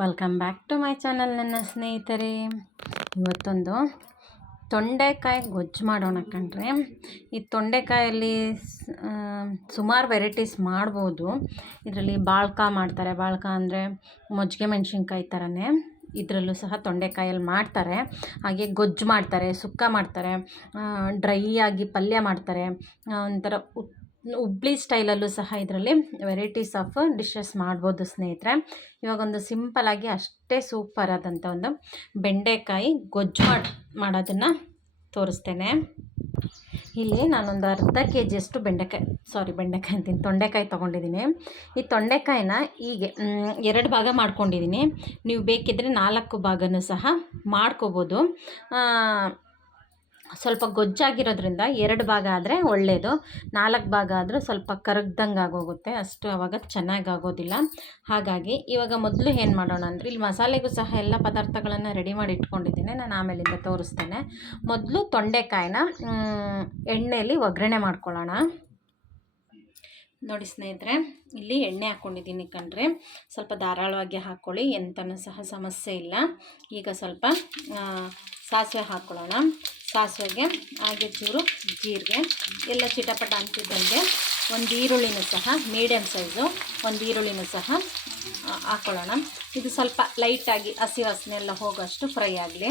Welcome back to my channel ನನ್ನ ಸ್ನೇಹಿತರೆ. ಇವತ್ತೊಂದು ತೊಂಡೆಕಾಯಿ ಗೊಜ್ಜು ಮಾಡೋಣ ಕಂಡ್ರೆ ಈ ತೊಂಡೆಕಾಯಲ್ಲಿ ಸುಮಾರು ವೆರೈಟೀಸ್ ಮಾಡ್ಬೋದು. ಇದರಲ್ಲಿ ಬಾಳ್ಕ ಮಾಡ್ತಾರೆ. ಬಾಳ್ಕ ಅಂದರೆ ಮಜ್ಜಿಗೆ ಮೆಣಸಿನ್ಕಾಯಿ ಥರನೇ ಇದರಲ್ಲೂ ಸಹ ತೊಂಡೆಕಾಯಲ್ಲಿ ಮಾಡ್ತಾರೆ. ಹಾಗೆ ಗೊಜ್ಜು ಮಾಡ್ತಾರೆ, ಸುಕ್ಕ ಮಾಡ್ತಾರೆ ಡ್ರೈ ಆಗಿ ಪಲ್ಯ ಮಾಡ್ತಾರೆ ಒಂಥರ ಉಪ್ ಹುಬ್ಳಿ ಸ್ಟೈಲಲ್ಲೂ ಸಹ ಇದರಲ್ಲಿ ವೆರೈಟೀಸ್ ಆಫ್ ಡಿಶಸ್ ಮಾಡ್ಬೋದು ಸ್ನೇಹಿತರೆ. ಇವಾಗ ಇವಾಗೊಂದು ಸಿಂಪಲಾಗಿ ಅಷ್ಟೇ ಸೂಪರ್ ಆದಂಥ ಒಂದು ಬೆಂಡೆಕಾಯಿ ಗೊಜ್ಜು ಮಾಡಿ, ಮಾಡೋದನ್ನು ತೋರಿಸ್ತೇನೆ. ಇಲ್ಲಿ ನಾನೊಂದು ಅರ್ಧ ಕೆ ಜಿಯಷ್ಟು ಬೆಂಡೆಕಾಯಿ ಸಾರಿ ಬೆಂಡೆಕಾಯಿ ಅಂತೀನಿ, ತೊಂಡೆಕಾಯಿ ತೊಗೊಂಡಿದ್ದೀನಿ. ಈ ತೊಂಡೆಕಾಯಿನ ಹೀಗೆ ಎರಡು ಭಾಗ ಮಾಡ್ಕೊಂಡಿದ್ದೀನಿ. ನೀವು ಬೇಕಿದ್ದರೆ ನಾಲ್ಕು ಭಾಗನೂ ಸಹ ಮಾಡ್ಕೋಬೋದು. ಸ್ವಲ್ಪ ಗೊಜ್ಜಾಗಿರೋದ್ರಿಂದ ಎರಡು ಭಾಗ ಆದರೆ ಒಳ್ಳೆಯದು ನಾಲ್ಕು ಭಾಗ ಆದರೆ ಸ್ವಲ್ಪ ಕರಗ್ದಂಗೆ ಆಗೋಗುತ್ತೆ. ಅಷ್ಟು ಆವಾಗ ಚೆನ್ನಾಗಿ ಆಗೋದಿಲ್ಲ ಹಾಗಾಗಿ ಇವಾಗ ಮೊದಲು ಏನು ಮಾಡೋಣ ಅಂದರೆ ಇಲ್ಲಿ ಮಸಾಲೆಗೂ ಸಹ ಎಲ್ಲ ಪದಾರ್ಥಗಳನ್ನು ರೆಡಿ ಮಾಡಿ ಇಟ್ಕೊಂಡಿದ್ದೀನಿ. ನಾನು ಆಮೇಲಿಂದ ತೋರಿಸ್ತೇನೆ. ಮೊದಲು ತೊಂಡೆಕಾಯಿನ ಎಣ್ಣೆಯಲ್ಲಿ ಒಗ್ಗರಣೆ ಮಾಡ್ಕೊಳ್ಳೋಣ. ನೋಡಿ ಸ್ನೇಹಿತರೆ, ಇಲ್ಲಿ ಎಣ್ಣೆ ಹಾಕ್ಕೊಂಡಿದ್ದೀನಿ ಕಣ್ರಿ. ಸ್ವಲ್ಪ ಧಾರಾಳವಾಗಿ ಹಾಕ್ಕೊಳ್ಳಿ ಎಂತನೂ ಸಹ ಸಮಸ್ಯೆ ಇಲ್ಲ. ಈಗ ಸ್ವಲ್ಪ ಸಾಸಿವೆ ಹಾಕ್ಕೊಳ್ಳೋಣ ಸಾಸಿವೆಗೆ ಹಾಗೆ ಚೂರು ಜೀರಿಗೆ, ಎಲ್ಲ ಚಿಟಪಟ ಅಂತಿದ್ದಂಗೆ ಒಂದು ಈರುಳ್ಳಿನೂ ಸಹ ಮೀಡಿಯಮ್ ಸೈಜು ಒಂದು ಈರುಳ್ಳಿನೂ ಸಹ ಹಾಕ್ಕೊಳ್ಳೋಣ ಇದು ಸ್ವಲ್ಪ ಲೈಟಾಗಿ ಹಸಿ ವಾಸನೆ ಎಲ್ಲ ಹೋಗೋಷ್ಟು ಫ್ರೈ ಆಗಲಿ.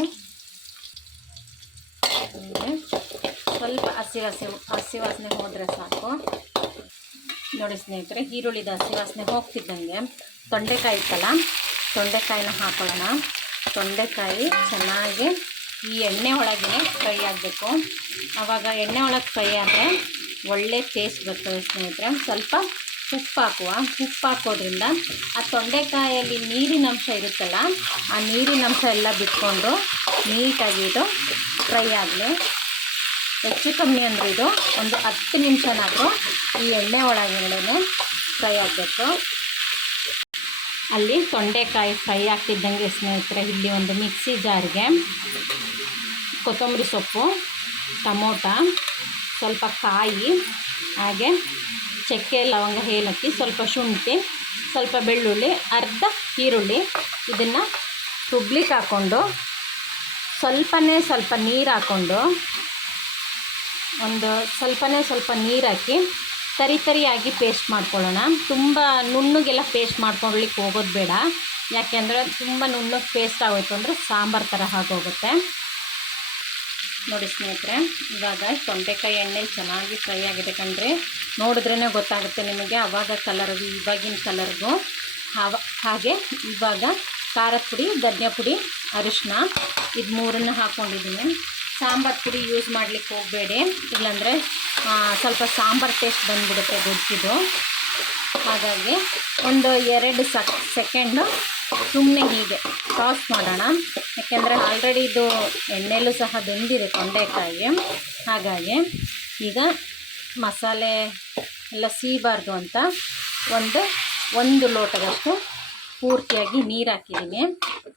ಸ್ವಲ್ಪ ಹಸಿ ಹಸಿ ಹಸಿ ವಾಸನೆ ಹೋದರೆ ಸಾಕು. ನೋಡಿ ಸ್ನೇಹಿತರೆ, ಈರುಳ್ಳಿ ದಾಸಿ ವಾಸನೆ ಹೋಗ್ತಿದ್ದಂಗೆ ತೊಂಡೆಕಾಯಿ ಇತ್ತಲ್ಲ, ತೊಂಡೆಕಾಯಿನ ಹಾಕೊಳ್ಳೋಣ. ತೊಂಡೆಕಾಯಿ ಚೆನ್ನಾಗಿ ಈ ಎಣ್ಣೆ ಒಳಗೆ ಫ್ರೈ ಆಗಬೇಕು. ಆವಾಗ ಎಣ್ಣೆ ಒಳಗೆ ಫ್ರೈ ಆದರೆ ಒಳ್ಳೆ ಟೇಸ್ಟ್ ಬರ್ತದೆ ಸ್ನೇಹಿತರೆ. ಸ್ವಲ್ಪ ಉಪ್ಪು ಹಾಕುವ. ಉಪ್ಪು ಹಾಕೋದ್ರಿಂದ ಆ ತೊಂಡೆಕಾಯಲ್ಲಿ ನೀರಿನ ಅಂಶ ಇರುತ್ತಲ್ಲ, ಆ ನೀರಿನ ಅಂಶ ಎಲ್ಲ ಬಿಟ್ಕೊಂಡು ನೀಟಾಗಿ ಇದು ಫ್ರೈ ಆಗಲಿ. ಹೆಚ್ಚು ಕಮ್ಮಿ ಅಂದರೆ ಇದು ಒಂದು ಹತ್ತು ನಿಮಿಷನಾದರೂ ಈ ಎಣ್ಣೆ ಒಳಗಡೆ ಫ್ರೈ ಆಗಬೇಕು. ಅಲ್ಲಿ ತೊಂಡೆಕಾಯಿ ಫ್ರೈ ಆಗ್ತಿದ್ದಂಗೆ ಸ್ನೇಹಿತರೆ, ಇಲ್ಲಿ ಒಂದು ಮಿಕ್ಸಿ ಜಾರಿಗೆ ಕೊತ್ತಂಬರಿ ಸೊಪ್ಪು, ಟಮೋಟ, ಸ್ವಲ್ಪ ಕಾಯಿ, ಹಾಗೆ ಚಕ್ಕೆ ಲವಂಗ ಏಲಕ್ಕಿ ಸ್ವಲ್ಪ ಶುಂಠಿ, ಸ್ವಲ್ಪ ಬೆಳ್ಳುಳ್ಳಿ, ಅರ್ಧ ಈರುಳ್ಳಿ ಇದನ್ನು ರುಬ್ಲಿಕ್ಕೆ ಹಾಕ್ಕೊಂಡು ಸ್ವಲ್ಪನೇ ಸ್ವಲ್ಪ ನೀರು ಹಾಕ್ಕೊಂಡು ಒಂದು ಸ್ವಲ್ಪನೇ ಸ್ವಲ್ಪ ನೀರು ಹಾಕಿ ತರಿ ತರಿಯಾಗಿ ಪೇಸ್ಟ್ ಮಾಡ್ಕೊಳ್ಳೋಣ. ತುಂಬ ನುಣ್ಣಗೆಲ್ಲ ಪೇಸ್ಟ್ ಮಾಡ್ಕೊಳ್ಲಿಕ್ಕೆ ಹೋಗೋದು ಬೇಡ. ಯಾಕೆಂದರೆ ತುಂಬ ನುಣ್ಣಗೆ ಪೇಸ್ಟ್ ಆಗೋಯ್ತು ಅಂದರೆ ಸಾಂಬಾರು ಥರ ಆಗೋಗುತ್ತೆ. ನೋಡಿ ಸ್ನೇಹಿತರೆ, ಇವಾಗ ತೊಂಡೆಕಾಯಿ ಎಣ್ಣೆ ಚೆನ್ನಾಗಿ ಫ್ರೈ ಆಗಿದೆ ಕಂಡ್ರೆ ನೋಡಿದ್ರೇ ಗೊತ್ತಾಗುತ್ತೆ ನಿಮಗೆ ಆವಾಗ ಕಲರ್ಗೂ, ಇವಾಗಿನ ಕಲರ್ಗೂ. ಹಾಗೆ ಇವಾಗ ಖಾರದ ಪುಡಿ ಧನಿಯಾ ಪುಡಿ ಅರಿಶಿನ ಇದು ಮೂರನ್ನು ಹಾಕ್ಕೊಂಡಿದ್ದೀನಿ ಸಾಂಬಾರು ಪುಡಿ ಯೂಸ್ ಮಾಡಲಿಕ್ಕೆ ಹೋಗಬೇಡಿ. ಇಲ್ಲಾಂದರೆ ಸ್ವಲ್ಪ ಸಾಂಬಾರು ಟೇಸ್ಟ್ ಬಂದುಬಿಡುತ್ತೆ ಗೊಜ್ಜಿದು ಹಾಗಾಗಿ ಒಂದು ಎರಡು ಸಕ್, ಸೆಕೆಂಡು ಸುಮ್ಮನೆ ಹೀಗೆ ಟಾಸ್ ಮಾಡೋಣ. ಯಾಕೆಂದರೆ ಆಲ್ರೆಡಿ ಇದು ಎಣ್ಣೆಲೂ ಸಹ ಬೆಂದಿದೆ ತೊಂಡೆಕಾಯಿ. ಹಾಗಾಗಿ ಈಗ ಮಸಾಲೆ ಎಲ್ಲ ಸೀಬಾರ್ದು ಅಂತ ಒಂದು ಒಂದು ಲೋಟದಷ್ಟು ಪೂರ್ತಿಯಾಗಿ ನೀರು ಹಾಕಿದ್ದೀನಿ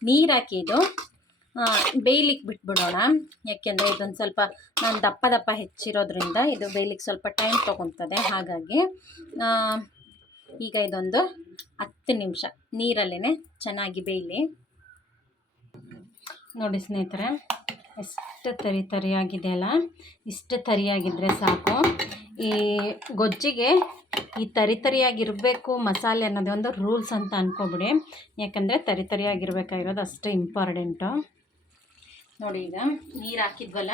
ನೀರು ಹಾಕಿದ್ದು ಬೇಯ್ಲಿಕ್ಕೆ ಬಿಟ್ಬಿಡೋಣ. ಯಾಕೆಂದರೆ ಇದೊಂದು ಸ್ವಲ್ಪ ನಾನು ದಪ್ಪ ದಪ್ಪ ಹೆಚ್ಚಿರೋದ್ರಿಂದ ಇದು ಬೇಯ್ಲಿಕ್ಕೆ ಸ್ವಲ್ಪ ಟೈಮ್ ತೊಗೊತದೆ ಹಾಗಾಗಿ ಈಗ ಇದೊಂದು ಹತ್ತು ನಿಮಿಷ ನೀರಲ್ಲೇ ಚೆನ್ನಾಗಿ ಬೇಯಲಿ. ನೋಡಿ ಸ್ನೇಹಿತರೆ, ಎಷ್ಟು ತರಿ ತರಿಯಾಗಿದೆ ಅಲ್ಲ? ಇಷ್ಟು ತರಿಯಾಗಿದ್ದರೆ ಸಾಕು. ಈ ಗೊಜ್ಜಿಗೆ ಈ ತರಿ ತರಿಯಾಗಿರಬೇಕು ಮಸಾಲೆ ಅನ್ನೋದೇ ಒಂದು ರೂಲ್ಸ್ ಅಂತ ಅಂದ್ಕೊಬಿಡಿ ಯಾಕಂದರೆ ತರಿ ತರಿಯಾಗಿರಬೇಕಾಗಿರೋದು ಅಷ್ಟು ಇಂಪಾರ್ಟೆಂಟು ನೋಡಿ ಈಗ ನೀರು ಹಾಕಿದ್ವಲ್ಲ?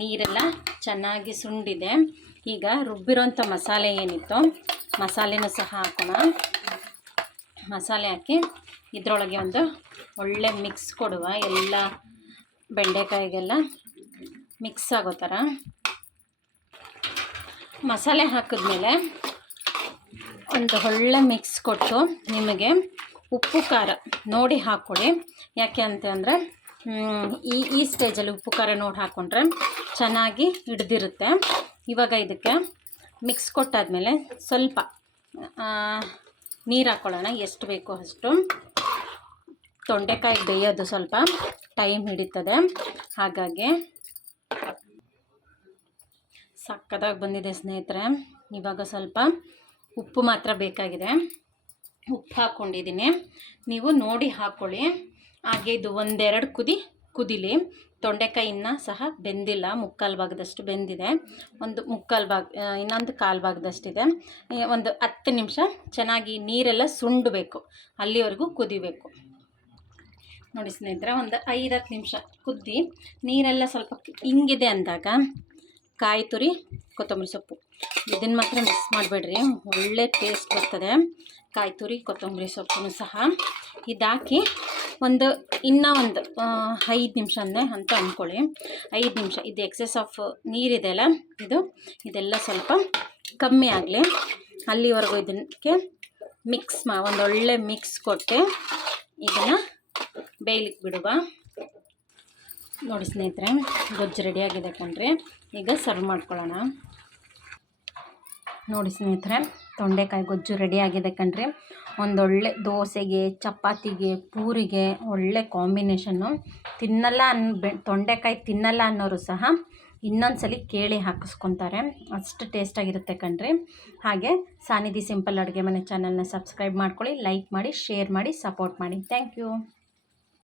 ನೀರೆಲ್ಲ ಚೆನ್ನಾಗಿ ಸುಂಡಿದೆ. ಈಗ ರುಬ್ಬಿರೋಂಥ ಮಸಾಲೆ ಏನಿತ್ತು ಮಸಾಲೆನೂ ಸಹ ಹಾಕೋಣ. ಮಸಾಲೆ ಹಾಕಿ ಇದರೊಳಗೆ ಒಂದು ಒಳ್ಳೆ ಮಿಕ್ಸ್ ಕೊಡುವ. ಎಲ್ಲ ಬೆಂಡೆಕಾಯಿಗೆಲ್ಲ ಮಿಕ್ಸ್ ಆಗೋ ಥರ. ಮಸಾಲೆ ಹಾಕಿದ್ಮೇಲೆ ಒಂದು ಒಳ್ಳೆ ಮಿಕ್ಸ್ ಕೊಟ್ಟು ನಿಮಗೆ ಉಪ್ಪು, ಖಾರ ನೋಡಿ ಹಾಕ್ಕೊಳ್ಳಿ ಯಾಕೆ ಅಂತಂದರೆ ಈ ಈ ಸ್ಟೇಜಲ್ಲಿ ಉಪ್ಪು, ಖಾರ ನೋಡಿ ಹಾಕ್ಕೊಂಡ್ರೆ ಚೆನ್ನಾಗಿ ಹಿಡ್ದಿರುತ್ತೆ. ಇವಾಗ ಇದಕ್ಕೆ ಮಿಕ್ಸ್ ಕೊಟ್ಟಾದಮೇಲೆ ಸ್ವಲ್ಪ ನೀರು ಹಾಕ್ಕೊಳ್ಳೋಣ ಎಷ್ಟು ಬೇಕೋ ಅಷ್ಟು. ತೊಂಡೆಕಾಯಿ ಬೇಯೋದು ಸ್ವಲ್ಪ ಟೈಮ್ ಹಿಡಿತದೆ. ಹಾಗಾಗಿ ಸಕ್ಕದಾಗಿ ಬಂದಿದೆ ಸ್ನೇಹಿತರೆ. ಇವಾಗ ಸ್ವಲ್ಪ ಉಪ್ಪು ಮಾತ್ರ ಬೇಕಾಗಿದೆ. ಉಪ್ಪು ಹಾಕ್ಕೊಂಡಿದ್ದೀನಿ ನೀವು ನೋಡಿ ಹಾಕ್ಕೊಳ್ಳಿ ಹಾಗೆ ಇದು ಒಂದೆರಡು ಕುದಿ ಕುದಿಲಿ. ತೊಂಡೆಕಾಯಿ ಇನ್ನೂ ಸಹ ಬೆಂದಿಲ್ಲ, ಮುಕ್ಕಾಲು ಭಾಗದಷ್ಟು ಬೆಂದಿದೆ. ಒಂದು ಮುಕ್ಕಾಲು ಭಾಗ ಇನ್ನೊಂದು ಕಾಲು ಭಾಗದಷ್ಟಿದೆ. ಒಂದು ಹತ್ತು ನಿಮಿಷ ಚೆನ್ನಾಗಿ ನೀರೆಲ್ಲ ಸುಂಡಬೇಕು, ಅಲ್ಲಿವರೆಗೂ ಕುದಿಬೇಕು. ನೋಡಿ ಸ್ನೇಹಿತರೆ, ಒಂದು ಐದು ಹತ್ತು ನಿಮಿಷ ಕುದ್ದಿ, ನೀರೆಲ್ಲ ಸ್ವಲ್ಪ ಹಿಂಗಿದೆ ಅಂದಾಗ ಕಾಯಿ ತುರಿ, ಕೊತ್ತಂಬರಿ ಸೊಪ್ಪು. ಇದನ್ನು ಮಾತ್ರ ಮಿಕ್ಸ್ ಮಾಡಬೇಡ್ರಿ, ಒಳ್ಳೆ ಟೇಸ್ಟ್ ಬರ್ತದೆ. ಕಾಯಿ ತುರಿ, ಕೊತ್ತಂಬರಿ ಸೊಪ್ಪು ಸಹ ಇದಾಕಿ ಒಂದು, ಇನ್ನೂ ಒಂದು ಐದು ನಿಮಿಷ ಅಂತ ಅಂದ್ಕೊಳ್ಳಿ. ಐದು ನಿಮಿಷ, ಇದು ಎಕ್ಸೆಸ್ ಆಫ್ ನೀರಿದೆಯಲ್ಲ ಇದು ಇದೆಲ್ಲ ಸ್ವಲ್ಪ ಕಮ್ಮಿ ಆಗಲಿ. ಅಲ್ಲಿವರೆಗೂ ಇದಕ್ಕೆ ಮಿಕ್ಸ್ ಮಾ ಒಂದೊಳ್ಳೆ ಮಿಕ್ಸ್ ಕೊಟ್ಟು ಇದನ್ನು ಬೇಯಲಿಕ್ಕೆ ಬಿಡುವ. ನೋಡಿ ಸ್ನೇಹಿತರೆ, ಗೊಜ್ಜು ರೆಡಿಯಾಗಿದೆ ಕಣ್ರಿ. ಈಗ ಸರ್ವ್ ಮಾಡ್ಕೊಳ್ಳೋಣ. ನೋಡಿ ಸ್ನೇಹಿತರೆ, ತೊಂಡೆಕಾಯಿ ಗೊಜ್ಜು ರೆಡಿಯಾಗಿದೆ ಕಣ್ರಿ. ಒಂದೊಳ್ಳೆ ದೋಸೆಗೆ, ಚಪಾತಿಗೆ, ಪೂರಿಗೆ ಒಳ್ಳೆ ಕಾಂಬಿನೇಷನ್ನು ತಿನ್ನಲ್ಲ ಅನ್, ಬೆ, ತೊಂಡೆಕಾಯಿ ತಿನ್ನಲ್ಲ ಅನ್ನೋರು ಸಹ ಇನ್ನೊಂದು ಸಲ ಕೇಳಿ ಹಾಕಿಸ್ಕೊತಾರೆ. ಅಷ್ಟು ಟೇಸ್ಟಾಗಿರುತ್ತೆ ಕಣ್ರಿ. ಹಾಗೆ ಸಾನಿಧಿ ಸಿಂಪಲ್ ಅಡುಗೆ ಮನೆ ಚಾನಲ್ನ ಸಬ್ಸ್ಕ್ರೈಬ್ ಮಾಡ್ಕೊಳ್ಳಿ, ಲೈಕ್ ಮಾಡಿ, ಶೇರ್ ಮಾಡಿ, ಸಪೋರ್ಟ್ ಮಾಡಿ. Thank you.